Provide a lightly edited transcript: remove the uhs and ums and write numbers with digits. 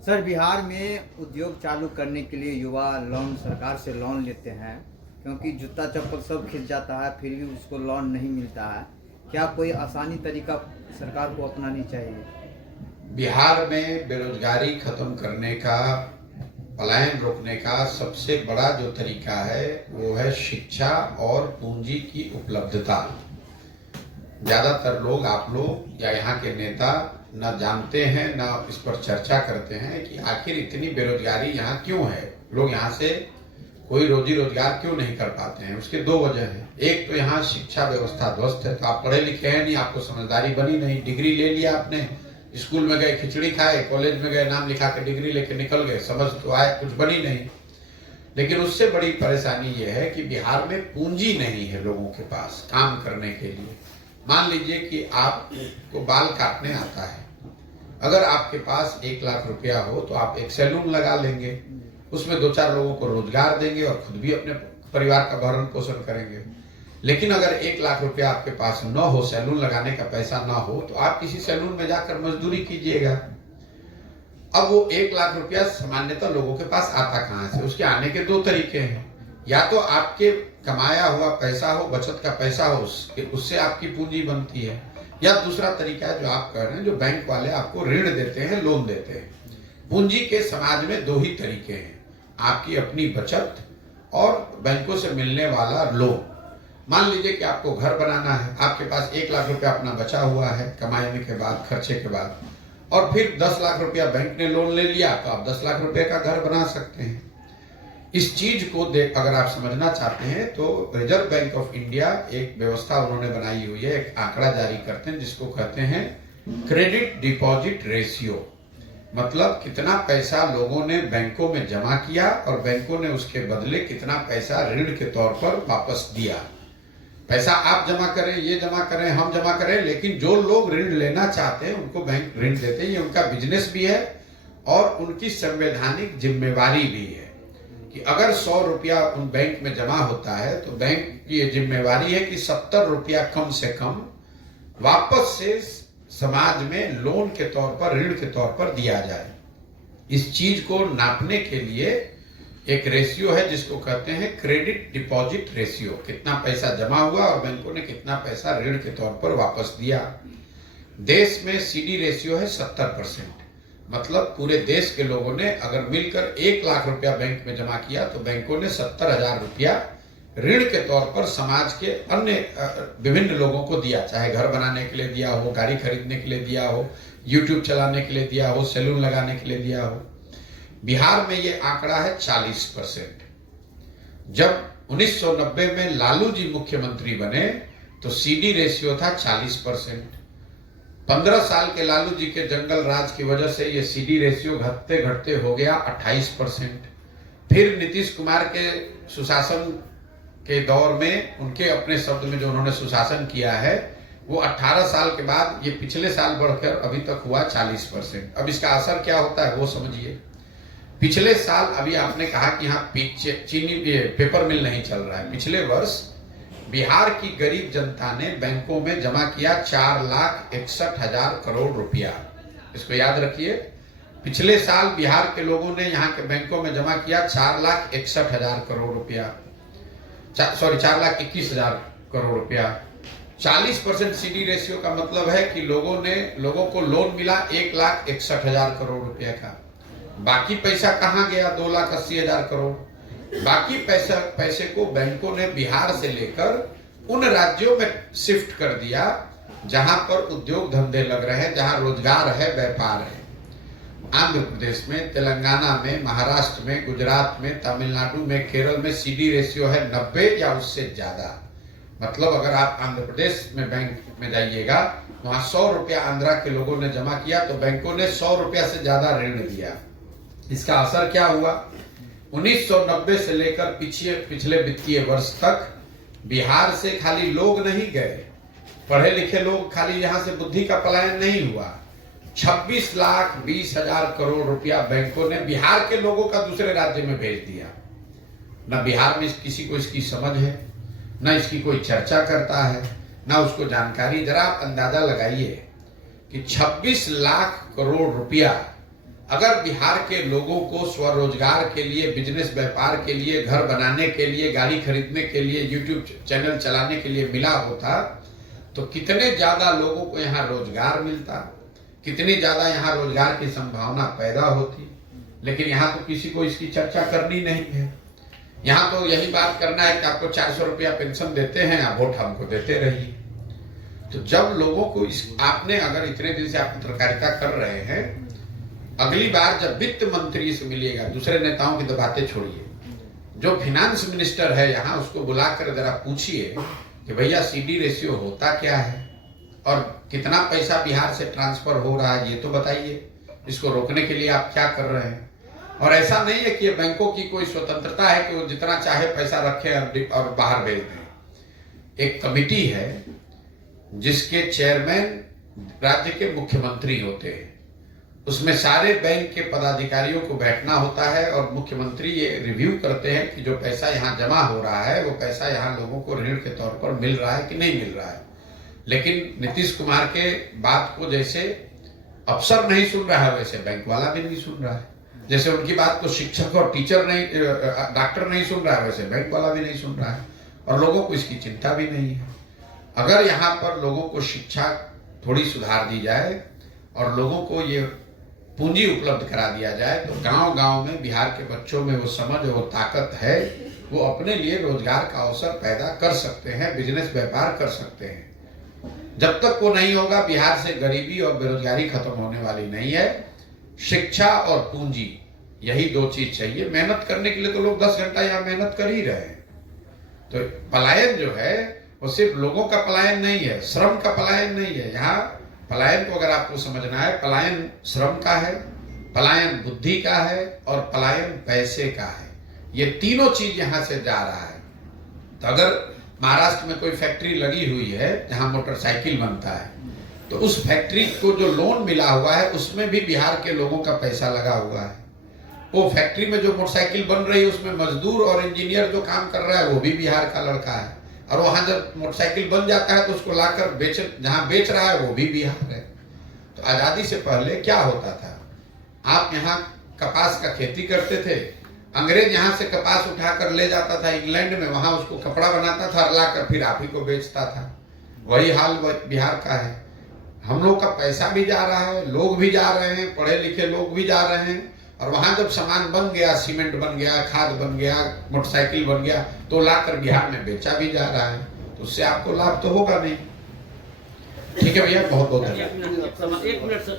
Sir, Bihar में उद्योग चालू करने के लिए युवा लोन सरकार से लोन लेते हैं, क्योंकि जूता चप्पल सब खिंच जाता है, फिर भी उसको लोन नहीं मिलता है। क्या कोई आसानी तरीका सरकार को अपनानी चाहिए? बिहार में बेरोजगारी खत्म करने का, पलायन रोकने का सबसे बड़ा जो तरीका है वो है शिक्षा और पूंजी की उपलब्धता। ज्यादातर लोग, आप लोग या यहाँ के नेता न जानते हैं, न इस पर चर्चा करते हैं कि आखिर इतनी बेरोजगारी यहाँ क्यों है। लोग यहाँ से कोई रोजी रोजगार क्यों नहीं कर पाते हैं। उसके दो वजह हैं। एक तो यहाँ शिक्षा व्यवस्था ध्वस्त है। तो आप पढ़े लिखे हैं नहीं, आपको समझदारी बनी नहीं, डिग्री ले लिया आपने, स्कूल में गए खिचड़ी खाए, कॉलेज में गए नाम लिखा के डिग्री लेके निकल गए, समझ तो आए, कुछ बनी नहीं। लेकिन उससे बड़ी परेशानी यह है कि बिहार में पूंजी नहीं है लोगों के पास काम करने के लिए। मान लीजिए कि आपको बाल काटने आता है, अगर आपके पास 1 लाख रुपया हो तो आप एक सैलून लगा लेंगे, उसमें 2-4 लोगों को रोजगार देंगे और खुद भी अपने परिवार का भरण पोषण करेंगे। लेकिन अगर 1 लाख रुपया आपके पास न हो, सैलून लगाने का पैसा ना हो, तो आप किसी सैलून में जाकर मजदूरी कीजिएगा। अब वो 1 लाख रुपया सामान्यतः लोगों के पास आता कहाँ से? उसके आने के दो तरीके हैं। या तो आपके कमाया हुआ पैसा हो, बचत का पैसा हो, उससे आपकी पूंजी बनती है, या दूसरा तरीका है जो आप कह रहे हैं, जो बैंक वाले आपको ऋण देते हैं, लोन देते हैं। पूंजी के समाज में दो ही तरीके हैं, आपकी अपनी बचत और बैंकों से मिलने वाला लोन। मान लीजिए कि आपको घर बनाना है, आपके पास 1 लाख रुपया अपना बचा हुआ है कमाने के बाद, खर्चे के बाद, और फिर 10 लाख रुपया बैंक ने लोन ले लिया, तो आप 10 लाख रुपए का घर बना सकते हैं। इस चीज को अगर आप समझना चाहते हैं तो रिजर्व बैंक ऑफ इंडिया एक व्यवस्था उन्होंने बनाई हुई है, एक आंकड़ा जारी करते हैं जिसको कहते हैं क्रेडिट डिपॉजिट रेशियो। मतलब कितना पैसा लोगों ने बैंकों में जमा किया और बैंकों ने उसके बदले कितना पैसा ऋण के तौर पर वापस दिया। पैसा आप जमा करें, ये जमा करें, हम जमा करें, लेकिन जो लोग ऋण लेना चाहते हैं उनको बैंक ऋण देते हैं। ये उनका बिजनेस भी है और उनकी संवैधानिक जिम्मेवारी भी है कि अगर 100 रुपया उन बैंक में जमा होता है तो बैंक की ये जिम्मेवारी है कि 70 रुपया कम से कम वापस से समाज में लोन के तौर पर, ऋण के तौर पर दिया जाए। इस चीज को नापने के लिए एक रेशियो है जिसको कहते हैं क्रेडिट डिपॉजिट रेशियो। कितना पैसा जमा हुआ और बैंकों ने कितना पैसा ऋण के तौर पर वापस दिया। देश में सीडी रेशियो है 70%। मतलब पूरे देश के लोगों ने अगर मिलकर 1 लाख रुपया बैंक में जमा किया तो बैंकों ने 70,000 रुपया ऋण के तौर पर समाज के अन्य विभिन्न लोगों को दिया, चाहे घर बनाने के लिए दिया हो, गाड़ी खरीदने के लिए दिया हो, यूट्यूब चलाने के लिए दिया हो, सैलून लगाने के लिए दिया हो। बिहार में ये आंकड़ा है 40%। जब 1990 में लालू जी मुख्यमंत्री बने तो सीडी रेशियो था 40%। 15 साल के लालू जी के जंगल राज की वजह से ये सीडी रेशियो घटते घटते हो गया 28%। फिर नीतीश कुमार के सुशासन के दौर में, उनके अपने शब्द में जो उन्होंने सुशासन किया है, वो 18 साल के बाद ये पिछले साल बढ़कर अभी तक हुआ 40%। अब इसका असर क्या होता है वो समझिए। पिछले साल, अभी आपने कहा कि यहाँ चीनी पेपर मिल नहीं चल रहा है, पिछले वर्ष बिहार की गरीब जनता ने बैंकों में जमा किया 4,61,000 करोड़ रुपया। इसको याद रखिए, पिछले साल बिहार के लोगों ने यहाँ के बैंकों में जमा किया 4,61,000 करोड़ रुपया, 4,21,000 करोड़ रुपया। 40% सीडी रेशियो का मतलब है कि लोगों को लोन मिला 1,61,000 करोड़ रुपया का। बाकी पैसा कहाँ गया? 2,80,000 करोड़। बाकी पैसे को बैंकों ने बिहार से लेकर उन राज्यों में शिफ्ट कर दिया जहां पर उद्योग धंधे लग रहे हैं, जहां रोजगार है, व्यापार है। आंध्र प्रदेश में, तेलंगाना में, महाराष्ट्र में, गुजरात में, तमिलनाडु में, केरल में सीडी रेशियो है 90 या उससे ज्यादा। मतलब अगर आप आंध्र प्रदेश में बैंक में जाइएगा, वहां 100 रुपया आंध्रा के लोगों ने जमा किया तो बैंकों ने 100 रुपया से ज्यादा ऋण दिया। इसका असर क्या हुआ? 1990 से लेकर पिछले वित्तीय वर्ष तक बिहार से खाली लोग नहीं गए, पढ़े लिखे लोग खाली यहां से बुद्धि का पलायन नहीं हुआ। 26,20,000 करोड़ रुपया बैंकों ने बिहार के लोगों का दूसरे राज्य में भेज दिया। न बिहार में किसी को इसकी समझ है, न इसकी कोई चर्चा करता है, न उसको जानकारी। जरा आप अंदाजा लगाइए कि 26 लाख करोड़ रुपया अगर बिहार के लोगों को स्वरोजगार के लिए, बिजनेस व्यापार के लिए, घर बनाने के लिए, गाड़ी खरीदने के लिए, यूट्यूब चैनल चलाने के लिए मिला होता तो कितने ज्यादा लोगों को यहाँ रोजगार मिलता, कितनी ज्यादा यहाँ रोजगार की संभावना पैदा होती। लेकिन यहाँ तो किसी को इसकी चर्चा करनी नहीं है। यहाँ तो यही बात करना है कि आपको 400 रुपया पेंशन देते हैं, आप वोट हमको देते रहिए। तो जब लोगों को आपने अगर इतने दिन से आप पत्रकारिता कर रहे हैं, अगली बार जब वित्त मंत्री से मिलिएगा, दूसरे नेताओं की तो बातें छोड़िए, जो फाइनेंस मिनिस्टर है यहाँ उसको बुलाकर जरा पूछिए कि भैया CD रेशियो होता क्या है और कितना पैसा बिहार से ट्रांसफर हो रहा है, ये तो बताइए। इसको रोकने के लिए आप क्या कर रहे हैं? और ऐसा नहीं है कि ये बैंकों की कोई स्वतंत्रता है कि वो जितना चाहे पैसा रखे और बाहर भेज दें। एक कमिटी है जिसके चेयरमैन राज्य के मुख्यमंत्री होते हैं, उसमें सारे बैंक के पदाधिकारियों को बैठना होता है और मुख्यमंत्री ये रिव्यू करते हैं कि जो पैसा यहाँ जमा हो रहा है वो पैसा यहाँ लोगों को ऋण के तौर पर मिल रहा है कि नहीं मिल रहा है। लेकिन नीतीश कुमार के बात को जैसे अफसर नहीं सुन रहा है वैसे बैंक वाला भी नहीं सुन रहा है। जैसे उनकी बात को शिक्षक और टीचर नहीं, डॉक्टर नहीं सुन रहा है, वैसे बैंक वाला भी नहीं सुन रहा है और लोगों को इसकी चिंता भी नहीं है। अगर यहाँ पर लोगों को शिक्षा थोड़ी सुधार दी जाए और लोगों को ये पूंजी उपलब्ध करा दिया जाए तो गांव-गांव में बिहार के बच्चों में वो समझ और ताकत है, वो अपने लिए रोजगार का अवसर पैदा कर सकते हैं, बिजनेस व्यापार कर सकते हैं। जब तक वो नहीं होगा, बिहार से गरीबी और बेरोजगारी खत्म होने वाली नहीं है। शिक्षा और पूंजी, यही दो चीज चाहिए। मेहनत करने के लिए तो लोग 10 घंटा यहाँ मेहनत कर ही रहे हैं। तो पलायन जो है वो सिर्फ लोगों का पलायन नहीं है, श्रम का पलायन नहीं है। यहाँ पलायन को अगर आपको समझना है, पलायन श्रम का है, पलायन बुद्धि का है और पलायन पैसे का है। ये तीनों चीज यहाँ से जा रहा है। तो अगर महाराष्ट्र में कोई फैक्ट्री लगी हुई है जहाँ मोटरसाइकिल बनता है, तो उस फैक्ट्री को जो लोन मिला हुआ है उसमें भी बिहार के लोगों का पैसा लगा हुआ है। वो फैक्ट्री में जो मोटरसाइकिल बन रही है उसमें मजदूर और इंजीनियर जो काम कर रहा है वो भी बिहार का लड़का है। और वहां जब मोटरसाइकिल बन जाता है तो उसको लाकर जहां बेच रहा है वो भी बिहार है। तो आजादी से पहले क्या होता था, आप यहाँ कपास का खेती करते थे, अंग्रेज यहाँ से कपास उठाकर ले जाता था इंग्लैंड में, वहां उसको कपड़ा बनाता था और लाकर फिर आप ही को बेचता था। वही हाल बिहार का है। हम लोग का पैसा भी जा रहा है, लोग भी जा रहे हैं, पढ़े लिखे लोग भी जा रहे हैं और वहां जब सामान बन गया, सीमेंट बन गया, खाद बन गया, मोटरसाइकिल बन गया, तो लाकर बिहार में बेचा भी जा रहा है। तो उससे आपको लाभ तो होगा नहीं। ठीक है भैया, बहुत बहुत धन्यवाद। एक मिनट सर।